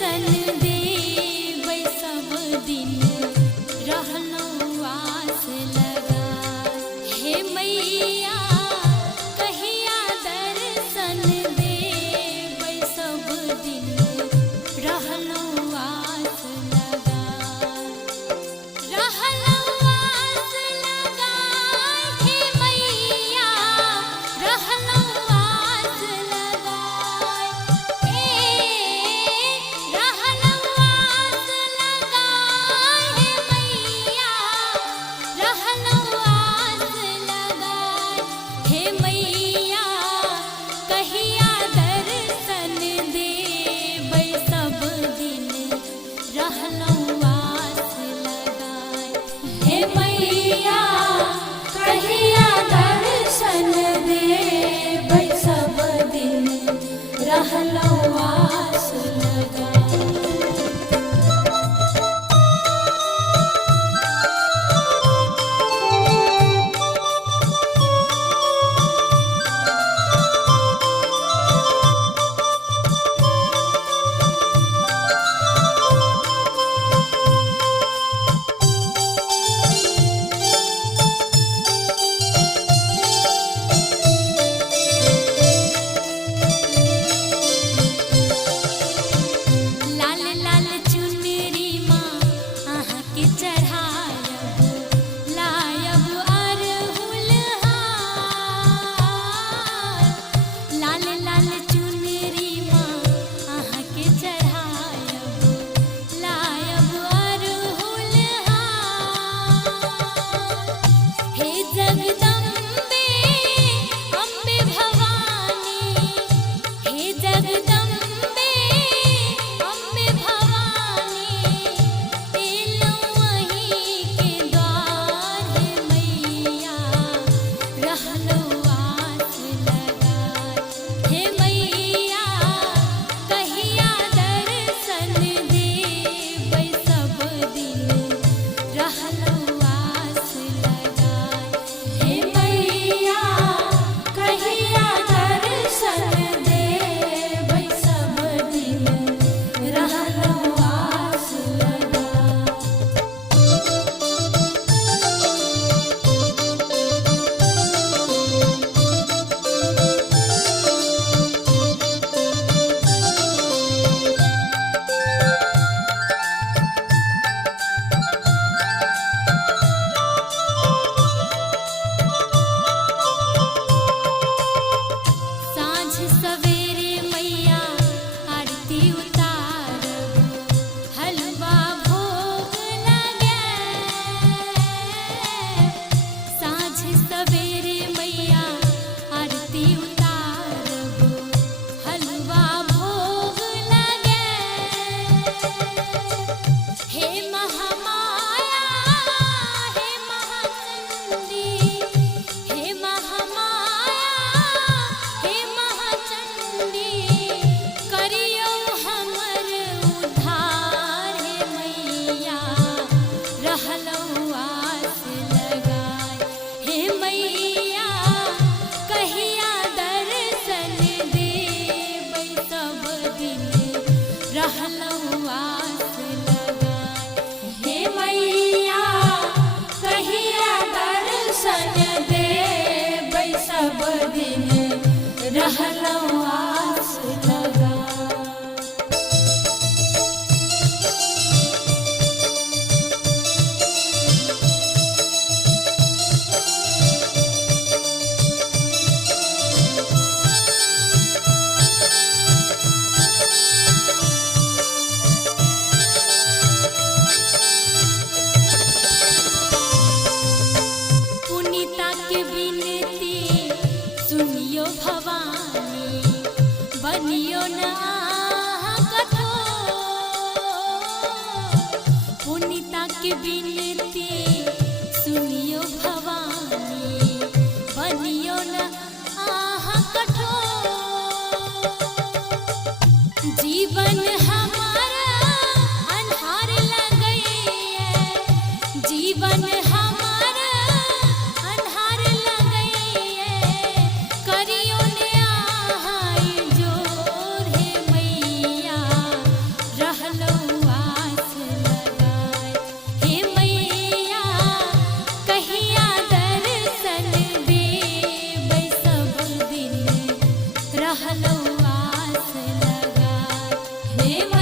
दर्शन देबै सब दिन रहलौ आस लगा। हे मैया कहिया दर्शन देबै सब दिन रहलौ आस लगा। रहलौ आस लगा हे मैया रहलौ आस लगा। रहलौ आस लगा हे मैया रहलौ आस लगा। हे मैया कहिया दर्शन देबै सब दिन रहलौ आस लगा। हे मैया कहिया दर्शन देबै सब दिन रहलौ आस लगा। लाल लाल चुनरी माँ अहाँ के चढ़ायब लायब अरहुल हार। लाल लाल चुनरी माँ अहाँ के चढ़ायब लायब अरहुल हार। हे जगदम्बे अम्बे भवानी हे जगदम्बे अम्बे भवानी एलौ वहीं के द्वार। हे मैया रहलौ आस लगा। हे मैया कहिया दर्शन देबै सब दिन रहलौ आस लगा। हे मैया कहिया दर्शन देबै सब दिन रहलौ आस लगा। साँझ सवेरे मैया आरती उतारब हलवा भोग लगे। साँझ सवेरे मैया आरती उतारब हलवा भोग लगे। हे महामाया हे महाचंडी हे महामाया हे महाचंडी करियौ हमर उद्धार। हे मैया रहलौ आस लगा। हे मैया कहिया दर्शन देबै सब दिन रहलौ आस लगा। हे मैया कहिया दर्शन देबै सब दिन रहलौ आस लगा। पुनीता के बिनती सुनियो भवानी बनियो न आहाँ कठोर। पुनीता के बिनती सुनियो भवानी बनियो न आहाँ कठोर। जीवन हमारा अन्हार लगैए जीवन हमारा अन्हार लगैए करियो ने आहाई जोर। हे मैया हे